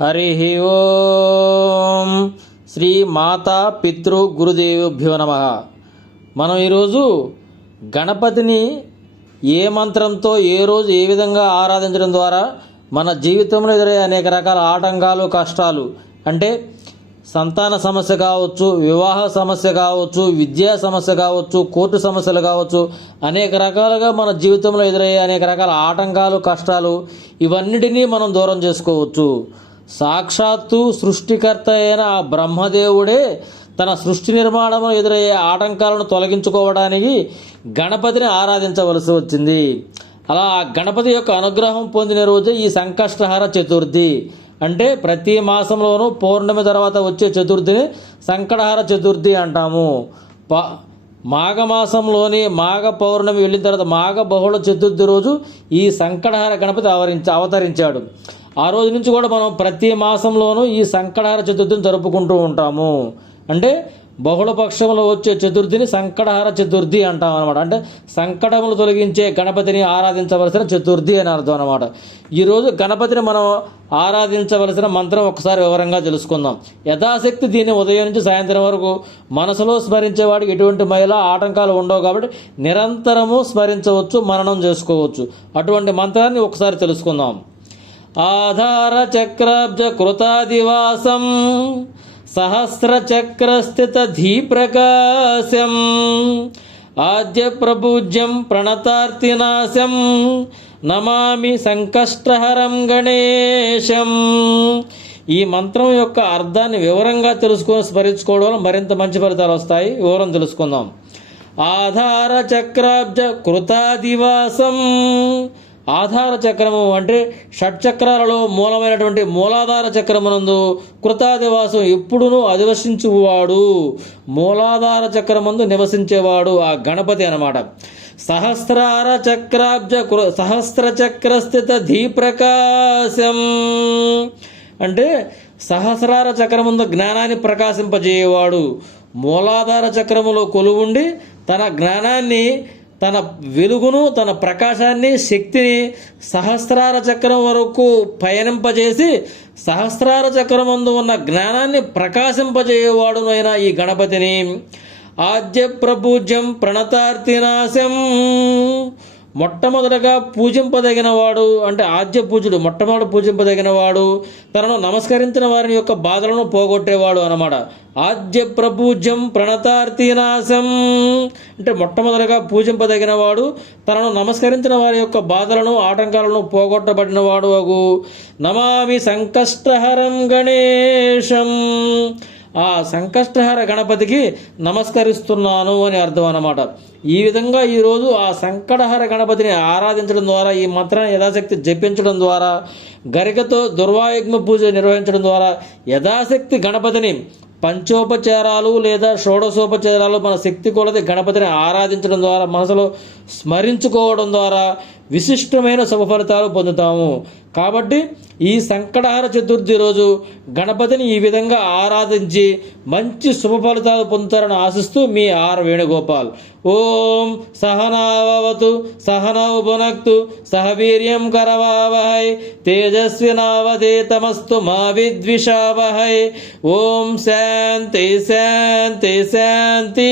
హరి ఓం శ్రీ మాతా పితృ గురుదేవుభ్యో నమ. మనం ఈరోజు గణపతిని ఏ మంత్రంతో ఏ రోజు ఏ విధంగా ఆరాధించడం ద్వారా మన జీవితంలో ఎదురయ్యే అనేక రకాల ఆటంకాలు కష్టాలు అంటే సంతాన సమస్య కావచ్చు వివాహ సమస్య కావచ్చు విద్యా సమస్య కావచ్చు కోర్టు సమస్యలు కావచ్చు అనేక రకాలుగా మన జీవితంలో ఎదురయ్యే అనేక రకాల ఆటంకాలు కష్టాలు ఇవన్నిటినీ మనం దూరం చేసుకోవచ్చు. సాక్షాత్తు సృష్టికర్త అయిన ఆ బ్రహ్మదేవుడే తన సృష్టి నిర్మాణంలో ఎదురయ్యే ఆటంకాలను తొలగించుకోవడానికి గణపతిని ఆరాధించవలసి వచ్చింది. అలా ఆ గణపతి యొక్క అనుగ్రహం పొందిన రోజు ఈ సంకష్టహార చతుర్థి. అంటే ప్రతి మాసంలోనూ పౌర్ణమి తర్వాత వచ్చే చతుర్థిని సంకటహార చతుర్థి అంటాము. ప మాఘమాసంలోని మాఘ పౌర్ణమి వెళ్ళిన తర్వాత మాఘ బహుళ చతుర్థి రోజు ఈ సంకటహార గణపతి అవతరించి అవతరించాడు. ఆ రోజు నుంచి కూడా మనం ప్రతి మాసంలోనూ ఈ సంకటహార చతుర్థిని జరుపుకుంటూ ఉంటాము. అంటే బహుళ పక్షంలో వచ్చే చతుర్థిని సంకటహార చతుర్థి అంటాం అనమాట అంటే సంకటములు తొలగించే గణపతిని ఆరాధించవలసిన చతుర్థి అని అర్థం అనమాట ఈరోజు గణపతిని మనం ఆరాధించవలసిన మంత్రం ఒకసారి వివరంగా తెలుసుకుందాం. యథాశక్తి దీన్ని ఉదయం నుంచి సాయంత్రం వరకు మనసులో స్మరించే వాడికి ఎటువంటి మహిళ ఆటంకాలు ఉండవు కాబట్టి నిరంతరము స్మరించవచ్చు మననం చేసుకోవచ్చు. అటువంటి మంత్రాన్ని ఒకసారి తెలుసుకుందాం. ఆధార చక్రాబ్జ కృతాదివాసం సహస్రచక్రస్థిత ధీప్రకాశం ఆద్య ప్రపూజ్యం ప్రణతార్తినాశం నమామి సంకష్టహరం గణేశం. ఈ మంత్రం యొక్క అర్థాన్ని వివరంగా తెలుసుకొని స్మరించుకోవడం వల్ల మరింత మంచి ఫలితాలు వస్తాయి. వివరం తెలుసుకుందాం. ఆధార చక్రాబ్జ కృతాదివాసం ఆధార చక్రము అంటే షట్చక్రాలలో మూలమైనటువంటి మూలాధార చక్రమునందు కృతాదివాసం ఎప్పుడునూ అధివసించువాడు. మూలాధార చక్రమందు నివసించేవాడు ఆ గణపతి అన్నమాట. సహస్రార చక్రాబ్జ కృ సహస్ర చక్రస్థిత ధీప్రకాశం. అంటే సహస్రార చక్రముందు జ్ఞానాన్ని ప్రకాశింపజేయవాడు. మూలాధార చక్రములో కొలువుండి తన జ్ఞానాన్ని తన వెలుగును తన ప్రకాశాన్ని శక్తిని సహస్రార చక్రం వరకు పయనింపజేసి సహస్రార చక్రమందు ఉన్న జ్ఞానాన్ని ప్రకాశింపజేయవాడునైన ఈ గణపతిని. ఆద్య ప్రపూజ్యం ప్రణతార్తినాశం. మొట్టమొదటగా పూజింపదగిన వాడు అంటే ఆద్య పూజుడు మొట్టమొదటి పూజింపదగిన వాడు తనను నమస్కరించిన వారిని యొక్క బాధలను పోగొట్టేవాడు అనమాట ఆద్య ప్రపూజ్యం ప్రణతార్తినాశం అంటే మొట్టమొదటిగా పూజింపదగిన వాడు తనను నమస్కరించిన వారి యొక్క బాధలను ఆటంకాలను పోగొట్టబడిన వాడు అగు. నమామి సంకష్టహరం గణేశం. ఆ సంకష్టహర గణపతికి నమస్కరిస్తున్నాను అని అర్థం అన్నమాట. ఈ విధంగా ఈరోజు ఆ సంకటహర గణపతిని ఆరాధించడం ద్వారా ఈ మంత్రాన్ని యథాశక్తి జపించడం ద్వారా గరికతో దుర్వాయుగ్మ పూజ నిర్వహించడం ద్వారా యథాశక్తి గణపతిని పంచోపచారాలు లేదా షోడశోపచారాలు మన శక్తి కొలది గణపతిని ఆరాధించడం ద్వారా మనసులో స్మరించుకోవడం ద్వారా విశిష్టమైన శుభ ఫలితాలు పొందుతాము. కాబట్టి ఈ సంకటహార చతుర్థి రోజు గణపతిని ఈ విధంగా ఆరాధించి మంచి శుభ ఫలితాలు పొందుతారని ఆశిస్తూ మీ ఆర్ వేణుగోపాల్. ఓం సహనావతు సహనౌ భునక్తు సహవీర్యం కరవావహై కరవావహై తేజస్వినావధేతమస్తు మా విద్విషావహై. ఓం శాంతి శాంతి శాంతి.